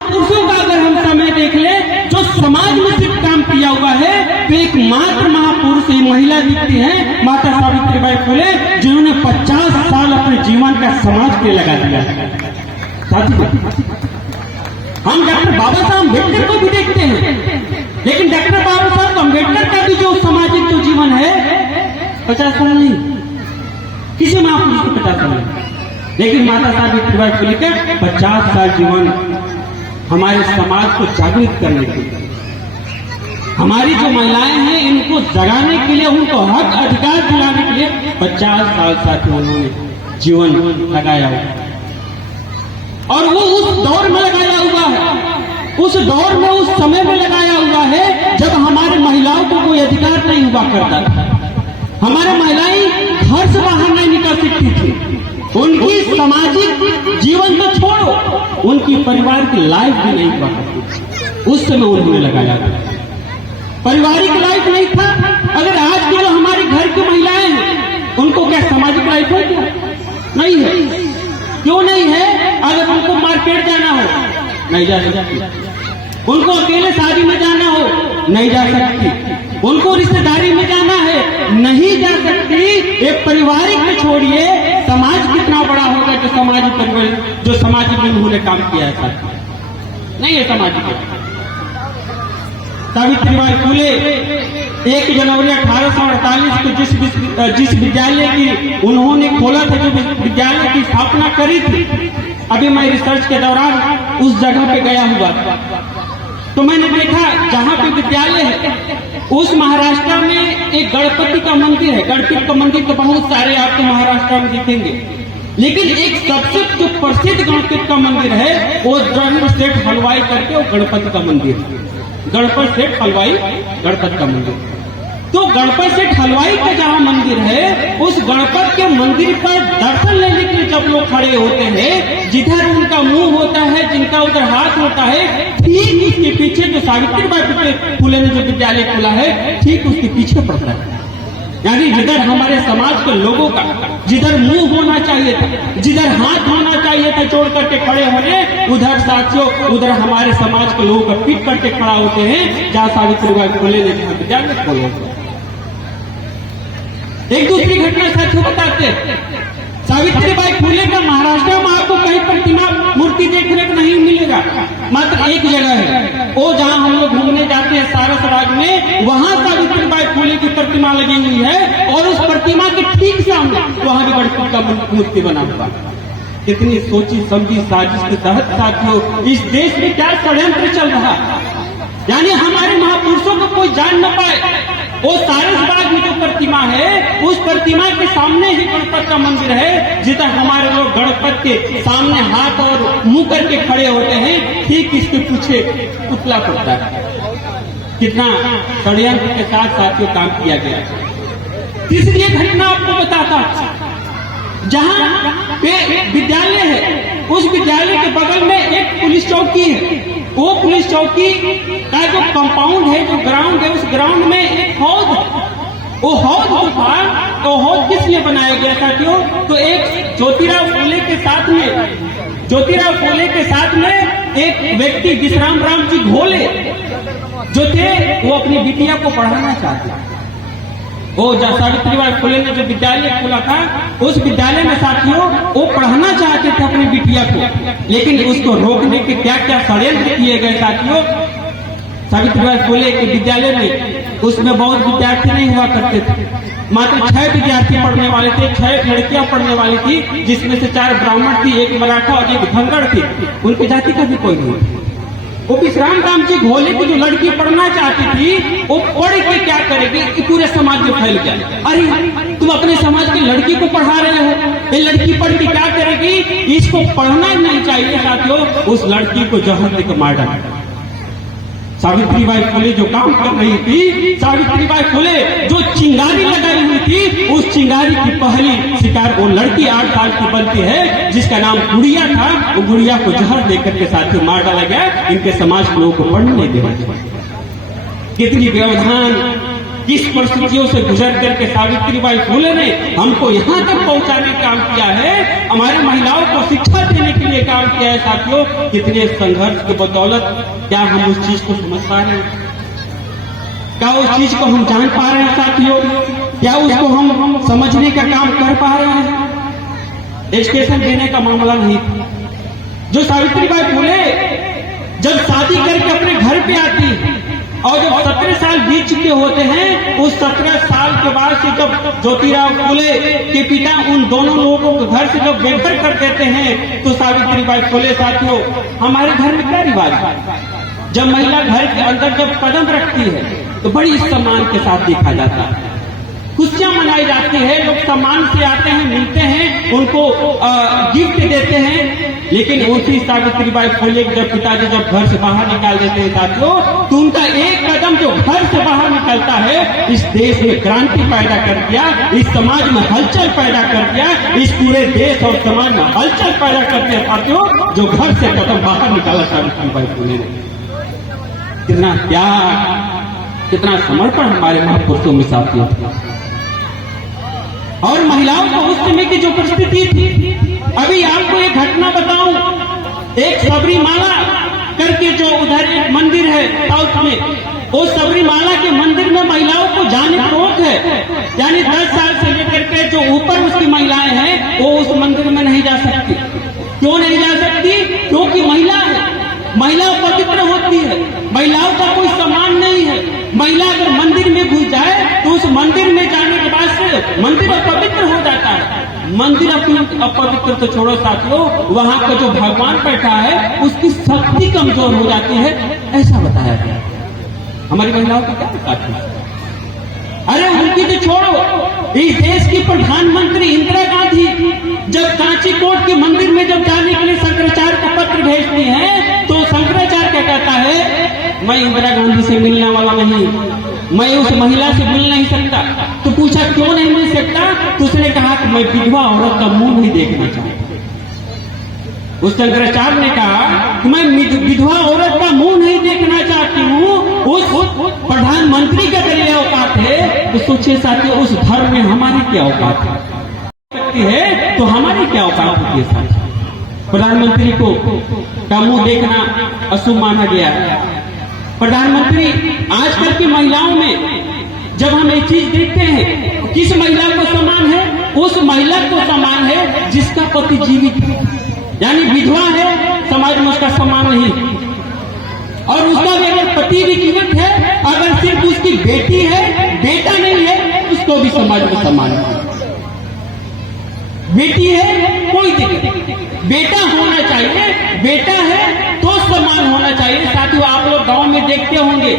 पुरुषों का अगर हम समय देख ले, जो समाज में सिर्फ काम किया हुआ है, तो एकमात्र महापुरुष महिला दिखती है माता सावित्रीबाई फुले, जिन्होंने 50 साल अपने जीवन का समाज के लगा दिया। हम डॉक्टर बाबा साहब अम्बेडकर को भी देखते हैं, लेकिन डॉक्टर बाबा साहब अम्बेडकर का भी जो सामाजिक जो जीवन है 50 साल नहीं, किसी महापुरुष को 50 साल नहीं, लेकिन माता सावित्रीबाई फुले के 50 साल जीवन हमारे समाज को जागृत करने के लिए, हमारी जो महिलाएं हैं इनको जगाने के लिए, उनको हक अधिकार दिलाने के लिए 50 साल साथी उन्होंने जीवन लगाया हुआ, और वो उस दौर में लगाया हुआ है, उस दौर में उस समय में लगाया हुआ है जब हमारे महिलाओं को कोई अधिकार नहीं हुआ करता था। हमारे महिलाएं घर से बाहर नहीं निकल सकती थी, उनकी सामाजिक जीवन तो छोड़ो, उनकी परिवार की लाइफ भी नहीं हुआ करती थी। उस समय उन्होंने लगाया था, पारिवारिक लाइफ नहीं था। अगर आज के जो हमारे घर की महिलाएं हैं उनको क्या सामाजिक लाइफ है? क्या नहीं है? क्यों नहीं है? अगर उनको मार्केट जाना हो नहीं जा सकती, उनको अकेले शादी में जाना हो नहीं जा सकती, उनको रिश्तेदारी में जाना है नहीं जा सकती। एक पारिवारिक में छोड़िए, समाज कितना बड़ा होगा जो सामाजिक में उन्होंने काम किया है, नहीं है सामाजिक। सावित्रीबाई फुले 1 जनवरी 1848 को जिस विद्यालय की उन्होंने खोला था, जो विद्यालय की स्थापना करी थी, अभी मैं रिसर्च के दौरान उस जगह पे गया हुआ तो मैंने देखा जहां पे विद्यालय है उस महाराष्ट्र में एक गणपति का मंदिर है। गणपति का मंदिर तो बहुत सारे आपको महाराष्ट्र में दिखेंगे, लेकिन एक सबसे जो प्रसिद्ध गणपति का मंदिर है वो गणपति सेठ हलवाई करके वो गणपति का मंदिर है, गणपति सेठ हलवाई गणपति का मंदिर। तो गणपति सेठ हलवाई का जहाँ मंदिर है, उस गणपति के मंदिर पर दर्शन लेने के लिए जब लोग खड़े होते हैं, जिधर उनका मुंह होता है, जिनका उधर हाथ होता है, ठीक उसके पीछे जो सावित्रीबाई फुले ने जो विद्यालय खोला है, ठीक उसके पीछे पड़ता है। यानी जिधर हमारे समाज के लोगों का जिधर मुंह होना चाहिए था, जिधर हाथ होना चाहिए था जोड़ करके खड़े होने, उधर साथियों उधर हमारे समाज के लोगों का पीट करके खड़ा होते हैं, जहाँ सावित्रीबाई फुले ने जहाँ विद्यालय खोला। एक दूसरी घटना साथियों बताते हैं, सावित्रीबाई फुले का महाराष्ट्र में आपको कहीं प्रतिमा मूर्ति देखने को नहीं मिलेगा, मात्र एक जगह है, वो जहाँ हम लोग घूमने जाते हैं सारसबाग में, वहाँ सावित्रीबाई फुले की प्रतिमा लगी हुई है, और उस प्रतिमा के ठीक सामने वहाँ भी गणपति का मूर्ति बना हुआ। कितनी सोची समझी साजिश के तहत साथियों इस देश में क्या षड्यंत्र चल रहा, यानी हमारे महापुरुषों को कोई जान न पाए। वो सारसबाग में जो प्रतिमा है, उस प्रतिमा के सामने ही गणपति का मंदिर है, जिधर हमारे लोग गणपति के सामने हाथ और मुंह करके खड़े होते हैं, ठीक इसके पीछे पुतला पड़ता है। कितना षड्यंत्र के साथ साथियों काम किया गया। तीसरी घटना आपको बताता, जहाँ पे विद्यालय है, उस विद्यालय के बगल में एक पुलिस चौकी है। वो पुलिस चौकी का जो कंपाउंड है, जो ग्राउंड है, उस ग्राउंड में एक हौद, वो हौद जो था, तो हौद किस लिए बनाया गया साथियों? तो एक ज्योतिराव फुले के साथ में एक व्यक्ति विश्राम राम जी घोले जो थे, वो अपनी बिटिया को पढ़ाना चाहते। वो सावित्रीबाई फुले ने जो विद्यालय खोला था, उस विद्यालय में साथियों वो पढ़ाना चाहते थे अपनी बिटिया को, लेकिन उसको रोकने के क्या क्या षड्यंत्र किए गए साथियों। सावित्रीबाई फुले के विद्यालय में उसमें बहुत विद्यार्थी नहीं हुआ करते थे, मात्र 6 विद्यार्थी पढ़ने वाले थे, 6 लड़कियां पढ़ने वाली थी, जिसमें से 4 ब्राह्मण थी, 1 मराठा और 1 धनगढ़ थी। उनकी जाति का भी कोई नहीं। वो विश्राम राम जी घोले की जो लड़की पढ़ना चाहती थी, वो पढ़ के क्या करेगी कि पूरे समाज में फैल जाए। अरे तुम अपने समाज की लड़की को पढ़ा रहे हो, ये लड़की पढ़ के क्या करेगी? इसको पढ़ना नहीं चाहिए साथियों। उस लड़की को जहर देकर मार डाला। सावित्रीबाई फुले जो काम कर रही थी, सावित्रीबाई फुले जो चिंगारी लगाई हुई थी, उस चिंगारी की पहली शिकार वो लड़की 8 साल की बनती है, जिसका नाम गुड़िया था। वो गुड़िया को जहर देकर के साथियों मार डाला गया। इनके समाज के लोगों को पढ़ने नहीं देना चाहिए। कितनी व्यवधान, किस परिस्थितियों से गुजर करके सावित्रीबाई फुले ने हमको यहाँ तक पहुँचाने का काम किया है, हमारी महिलाओं को शिक्षा देने के लिए काम किया है। साथियों, कितने संघर्ष की बदौलत क्या हम उस चीज को समझ पा रहे हैं? क्या उस चीज को हम जान पा रहे हैं? साथियों, क्या उसको हम समझने का काम कर पा रहे हैं? एजुकेशन देने का मामला नहीं था। जो सावित्रीबाई फुले जब शादी करके अपने घर पे आती और जब 17 साल बीत चुके होते हैं, उस 17 साल के बाद से जब ज्योतिराव फुले के पिता उन दोनों लोगों को घर से जब बेघर कर देते हैं, तो सावित्रीबाई फुले, साथियों, हमारे घर में क्या रिवाज है? जब महिला घर के अंदर जब कदम रखती है तो बड़ी सम्मान के साथ देखा जाता है, खुशियां मनाई जाती है, लोग सम्मान से आते हैं, मिलते हैं, उनको गिफ्ट देते हैं। लेकिन उसी सावित्रीबाई फुले के जब पिताजी जब घर से बाहर निकाल देते हैं साथियों, तो उनका एक कदम जो घर से बाहर निकलता है, इस देश में क्रांति पैदा कर दिया, इस समाज में हलचल पैदा कर दिया, इस पूरे देश और समाज में हलचल पैदा कर दिया साथियों, जो घर से कदम बाहर निकाला सावित्रीबाई फुले ने। कितना त्याग, कितना समर्पण हमारे महापुरुषों में साथियों। और महिलाओं को उस समय की जो परिस्थिति थी, अभी आपको एक घटना बताऊं, एक सबरीमाला करके जो उधर एक मंदिर है साउथ में, वो सबरीमाला के मंदिर में महिलाओं को जाने की रोक है। यानी 10 साल से लेकर के जो ऊपर उसकी महिलाएं हैं, वो उस मंदिर में नहीं जा सकती। क्यों नहीं जा सकती? क्योंकि महिला है, महिला पवित्र होती है, महिलाओं का कोई सम्मान नहीं है। महिला अगर मंदिर में घुस जाए तो उस मंदिर में जाने के बाद से मंदिर अपवित्र हो जाता है। मंदिर अपवित्र तो छोड़ो साथियों, वहां का जो भगवान बैठा है उसकी शक्ति कमजोर हो जाती है, ऐसा बताया गया। हमारी महिलाओं का क्या बताती है? अरे उनकी तो छोड़ो, इस देश की प्रधानमंत्री इंदिरा गांधी जब कांची कोट के मंदिर में जब जाने के लिए शंकराचार्य को पत्र भेजती हैं, तो शंकराचार्य क्या कहता है? मैं इंदिरा गांधी से मिलने वाला नहीं, मैं उस महिला से मिल नहीं सकता। तो पूछा क्यों नहीं मिल सकता? तो उसने कहा कि मैं विधवा औरत का मुंह नहीं देखना चाहता। उस शंकराचार्य ने कहा कि मैं विधवा औरत का मुंह नहीं देखना चाहती हूँ। उस प्रधानमंत्री का अगर यह औकात है, तो सोचिए साथियों, उस धर्म में हमारी क्या औकात है? तो हमारी क्या औकात होती है साथियों? प्रधानमंत्री को का मुंह देखना अशुभ माना गया। प्रधानमंत्री आजकल की महिलाओं में जब हम एक चीज देखते हैं, किस महिला को सम्मान है? उस महिला को सम्मान है जिसका पति जीवित है, यानी विधवा है, समाज में उसका सम्मान नहीं। और उसका भी अगर पति भी जीवित है, अगर सिर्फ उसकी बेटी है, बेटा नहीं है, उसको भी समाज में सम्मान है। बेटी है कोई दिक्कत, बेटा होना चाहिए, बेटा है तो सम्मान होना चाहिए। साथियों, आप लोग गांव में देखते होंगे,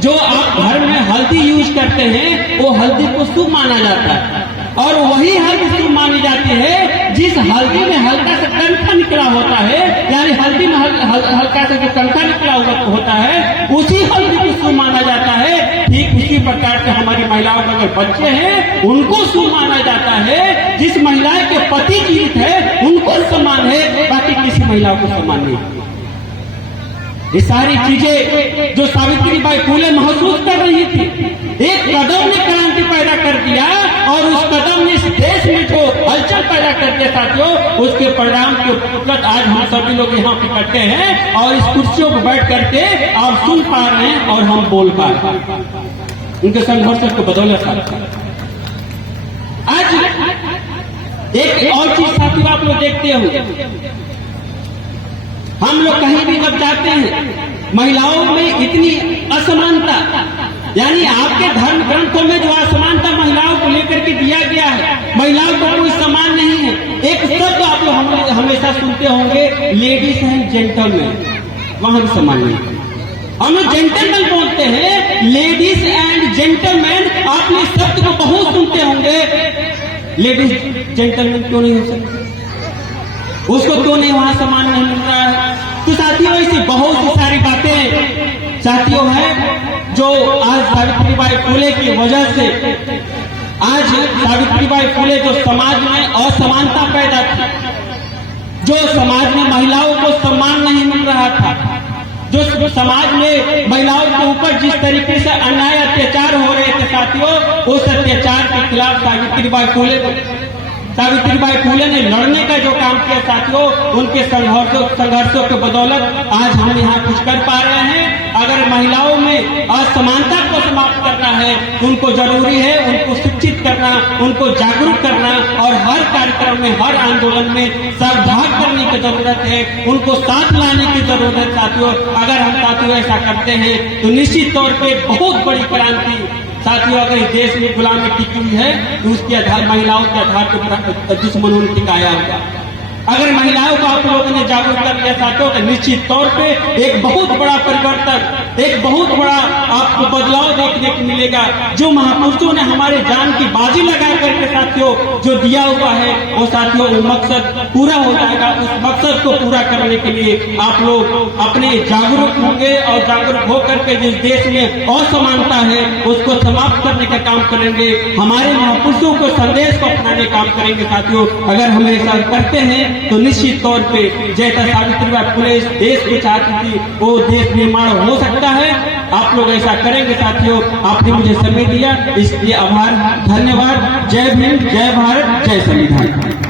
जो आप घर में हल्दी यूज करते हैं, वो हल्दी को शुभ माना जाता है, और वही हल्दी शुभ मानी जाती है जिस हल्दी में हल्का सा कंठा निकला होता है, यानी हल्दी में हल्का सा जो कंठा निकला होता है, उसी हल्दी को शुभ माना जाता है। ठीक उसी प्रकार से हमारी महिलाओं के अगर बच्चे हैं, उनको शुभ माना जाता है। जिस महिला के पति जीवित है, उनको सम्मान है, बाकी किसी महिलाओं को सम्मान नहीं। ये सारी चीजें जो सावित्रीबाई फुले महसूस कर रही थी, एक कदम ने क्रांति पैदा कर दिया, और उस कदम ने इस देश में जो हलचल पैदा कर दिया साथियों, उसके परिणाम के उपलब्ध आज हम सभी लोग यहाँ पे इकट्ठे हैं और इस कुर्सियों पर बैठ करके आप सुन पा रहे हैं और हम बोल पा रहे हैं उनके संघर्ष को बदौलत। आज एक और चीज साथियों आप लोग देखते हो, हम लोग कहीं भी जब जाते हैं, महिलाओं में इतनी असमानता, यानी आपके धर्म ग्रंथों में जो असमानता महिलाओं को लेकर के दिया गया है, महिलाओं को कोई सम्मान नहीं है। एक शब्द आप लोग हमेशा सुनते होंगे, लेडीज एंड जेंटलमैन, वहां भी सम्मान नहीं है। हम लोग जेंटलमैन बोलते हैं, लेडीज एंड जेंटलमैन, आप इस शब्द को बहुत सुनते होंगे। लेडीज जेंटलमैन क्यों नहीं हो सकते? उसको क्यों नहीं वहां सम्मान नहीं मिल रहा है? तो साथियों, ऐसी बहुत सी सारी बातें साथियों हैं जो आज सावित्रीबाई फुले की वजह से, आज सावित्रीबाई फुले जो समाज में असमानता पैदा थी, जो समाज में महिलाओं को सम्मान नहीं मिल रहा था, जो समाज में महिलाओं के ऊपर जिस तरीके से अन्याय अत्याचार हो रहे थे साथियों, उस अत्याचार के खिलाफ सावित्रीबाई फुले ने लड़ने का जो काम किया साथियों, उनके संघर्षों के बदौलत आज हम यहाँ कुछ कर पा रहे हैं। अगर महिलाओं में असमानता को समाप्त करना है, उनको जरूरी है उनको शिक्षित करना, उनको जागरूक करना और हर कार्यक्रम में, हर आंदोलन में सहभाग करने की जरूरत है, उनको साथ लाने की जरूरत है साथियों। अगर हम साथियों ऐसा करते हैं तो निश्चित तौर पे बहुत बड़ी क्रांति साथियों, अगर इस देश में गुलामी टिकी हुई है तो उसके आधार महिलाओं के आधार पर दुश्मनों ने टिकाया होगा। अगर महिलाओं को आप लोगों ने जागरूक कर दिया साथियों तो निश्चित तौर पे एक बहुत बड़ा परिवर्तन, एक बहुत बड़ा आपको बदलाव देखने को मिलेगा। जो महापुरुषों ने हमारे जान की बाजी लगा करके साथियों जो दिया हुआ है वो साथियों वो मकसद पूरा हो जाएगा। उस मकसद को पूरा करने के लिए आप लोग अपने जागरूक होंगे और जागरूक होकर के जिस देश में असमानता है उसको समाप्त करने का काम करेंगे, हमारे महापुरुषों को संदेश को अपनाने का काम करेंगे साथियों। अगर हम ऐसा करते हैं तो निश्चित तौर पे जैसा सावित्रीबाई फुले इस देश को चाहती थी वो देश निर्माण हो सकता है। आप लोग ऐसा करेंगे साथियों। आपने मुझे समय दिया इसलिए आभार, धन्यवाद। जय भीम, जय भारत, जय संविधान।